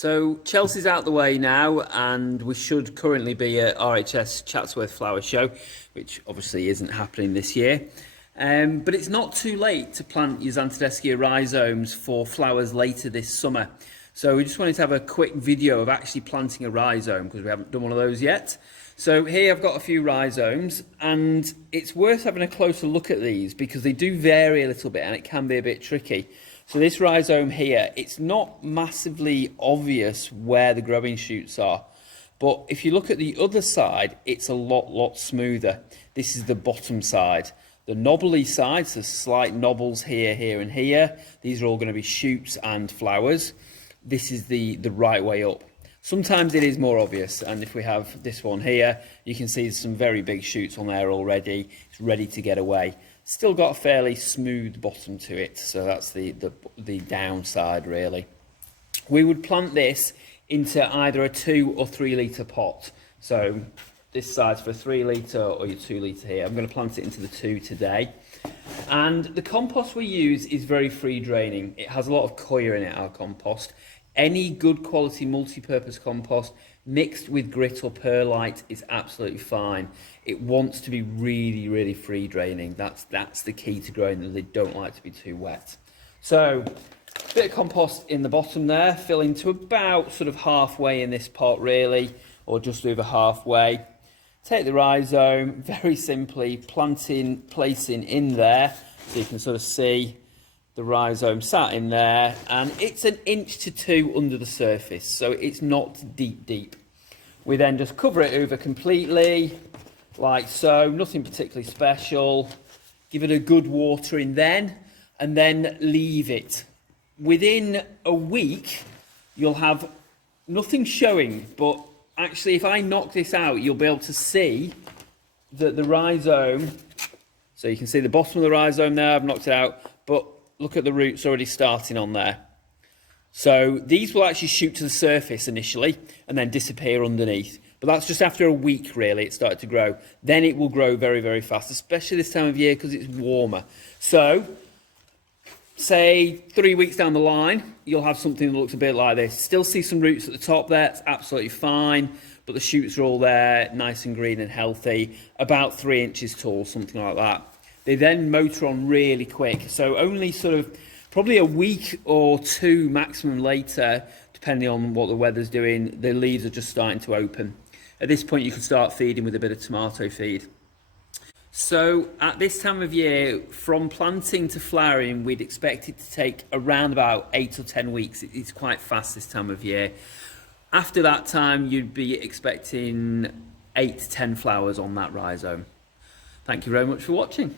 So Chelsea's out the way now, and we should currently be at RHS Chatsworth Flower Show, which obviously isn't happening this year. But it's not too late to plant your Zantedeschia rhizomes for flowers later this summer. So we just wanted to have a quick video of actually planting a rhizome because we haven't done one of those yet. So here I've got a few rhizomes, and it's worth having a closer look at these because they do vary a little bit and it can be a bit tricky. So this rhizome here, it's not massively obvious where the growing shoots are. But if you look at the other side, it's a lot smoother. This is the bottom side. The knobbly sides, there's slight knobbles here, here and here. These are all going to be shoots and flowers. This is the right way up. Sometimes it is more obvious, and if we have this one here, you can see there's some very big shoots on there already. It's ready to get away. Still got a fairly smooth bottom to it, so that's the downside really. We would plant this into either a 2 or 3 litre pot. So this side's for a 3 litre or your 2 litre here. I'm going to plant it into the 2 today. And the compost we use is very free draining. It has a lot of coir in it, our compost. Any good quality multi-purpose compost mixed with grit or perlite is absolutely fine. It wants to be really free draining. That's the key to growing them. They don't like to be too wet. So a bit of compost in the bottom there, filling to about sort of halfway in this pot really, or just over halfway. Take the rhizome, very simply placing in there, so you can sort of see the rhizome sat in there, and it's 1 to 2 inches under the surface, so it's not deep. We then just cover it over completely, like so, nothing particularly special. Give it a good watering then, and then leave it. Within a week, you'll have nothing showing, but actually if I knock this out, you'll be able to see that the rhizome, so you can see the bottom of the rhizome there, I've knocked it out, but look at the roots already starting on there. So these will actually shoot to the surface initially and then disappear underneath. But that's just after a week really, it started to grow. Then it will grow very fast, especially this time of year because it's warmer. So say 3 weeks down the line, you'll have something that looks a bit like this. Still see some roots at the top there, it's absolutely fine, but the shoots are all there, nice and green and healthy, about 3 inches tall, something like that. They then motor on really quick, so only sort of probably a week or 2 maximum later, depending on what the weather's doing, the leaves are just starting to open. At this point you can start feeding with a bit of tomato feed. So at this time of year, from planting to flowering, we'd expect it to take around about 8 or 10 weeks. It's quite fast this time of year. After that time, you'd be expecting 8 to 10 flowers on that rhizome. Thank you very much for watching.